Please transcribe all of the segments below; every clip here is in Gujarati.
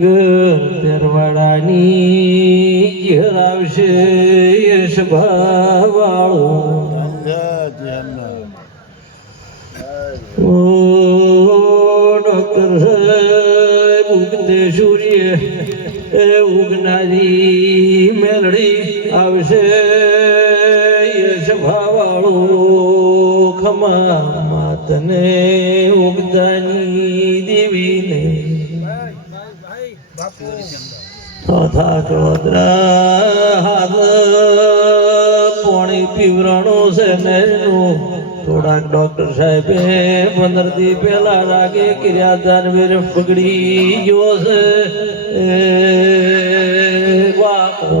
નગર તેરવાડાની ઘેરાવશે યશ ભાવાળો. ઓ ડોક્ટર સાહેબ ઉગતે સૂર્ય, એ ઉગનારી મેલડી આવશે યશ ભાવાળો. ખમા માતને ઉગતાની દેવીને તથા ચોદરા હાથ પોણી પીવરાણો છે નહેરનું થોડાક ડોક્ટર સાહેબે પંદરથી પહેલા રાગે કિર્યા જાનવીર પકડી ગયો છે. એ. બાપો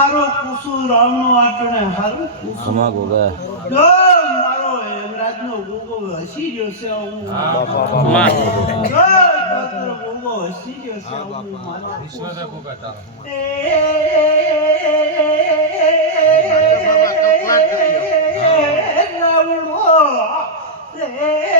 હારો કુસુ રામનો આટણે હારું કુસુ ખમા ગોગા જો મારો હેમરાજનો ગોગો હસી રહ્યો છે હું ખમા જો ડોક્ટર ગોગો હસી રહ્યો છે હું મારા એ રાવણો અમારા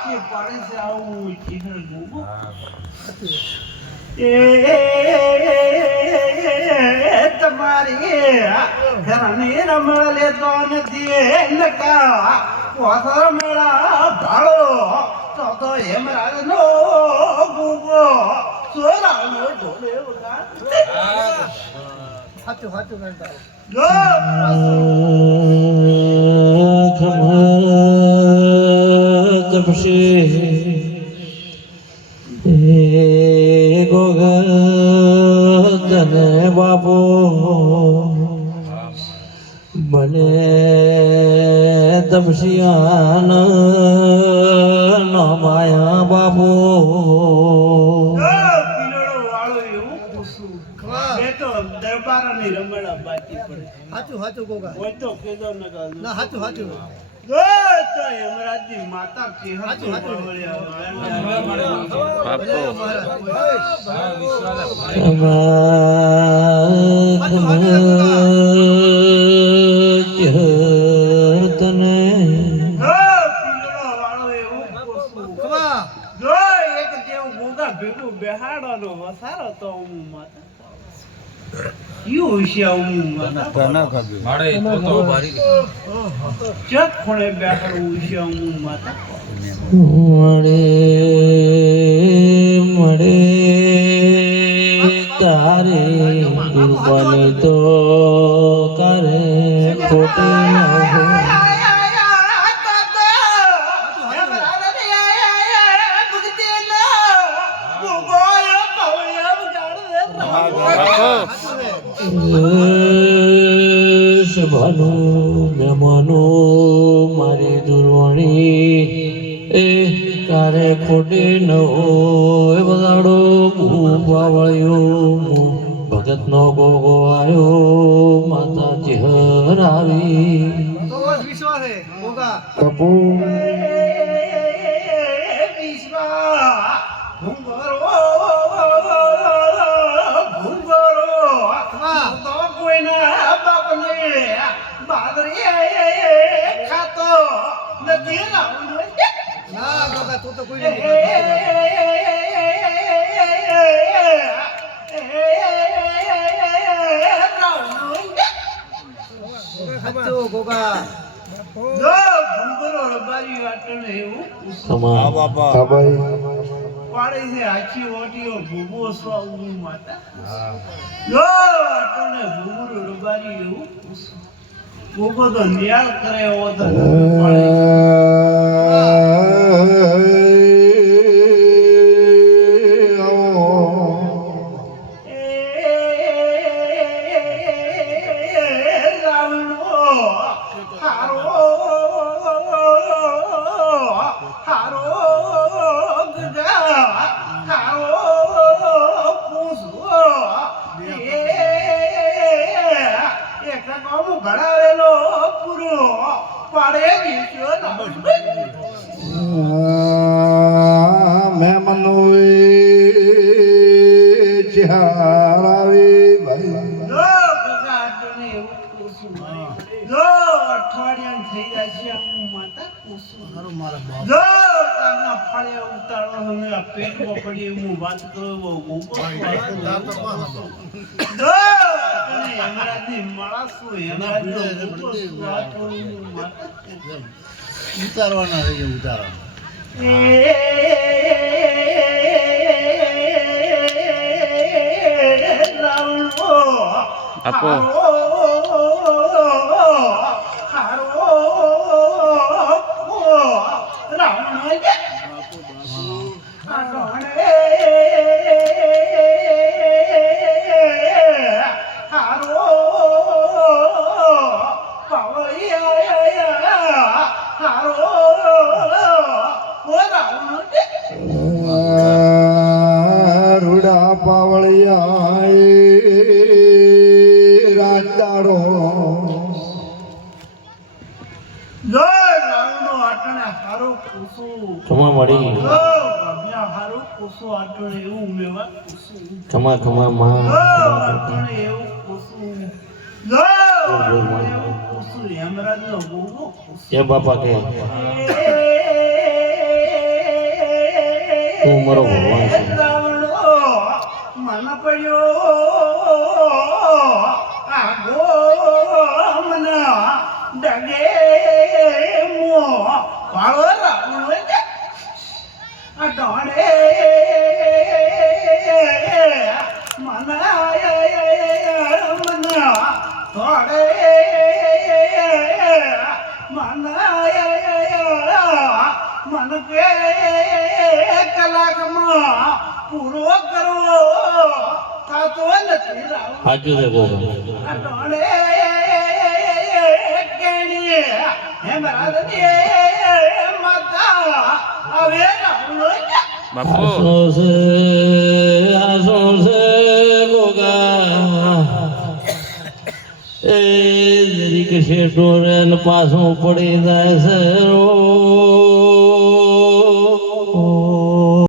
ગુગો સોરાવણો બાપો ખમા ખમા તમારી ઘરની રમણ લેતો નથી નકા પોસર મેળા ભાળો તો તો એમ રાજનો ગુગો સોરાનો ઢોલે વગાડ સાચું સાચું કરતા જો ગોગન બાપો ભલે તપસિયાન નો માયા બાપો. પીળો વાળો એવું પૂછું બે તો દરબારાની રમણા બાકી પડે સાચું સાચું ગોગા. હોય તો કેદો ન ના સાચું સાચું ભેગું બેહાડવાનો વસારો તો હું માતા. મળે મળે તારે કૃપાની તો કરે ખોટે. ન હોય. મારી દુર્વાણી એ કારે ખોટે ન હોય બધાડો વાવળ્યો. ભગત નો ગોગો આવ્યો માતાજી હરાવી આવી તમા કોઈ રબારી એવું ભૂગો તો ન્યાલ કરે એવો તો યમરાજનો જાય છે હું માતા ઉતારવાના રહીએ ઉતારવાના આપો. રૂડા પાવળિયા ખમા મળી. ખમા ખમા માં. એ બાપા કે. તું મારો ભગવાન છે. કે કલાકમાં પૂરો કરવો થતો નથી સાચું છે બાપુ. એ જરીક શેઠો પાછું પડી જાય છે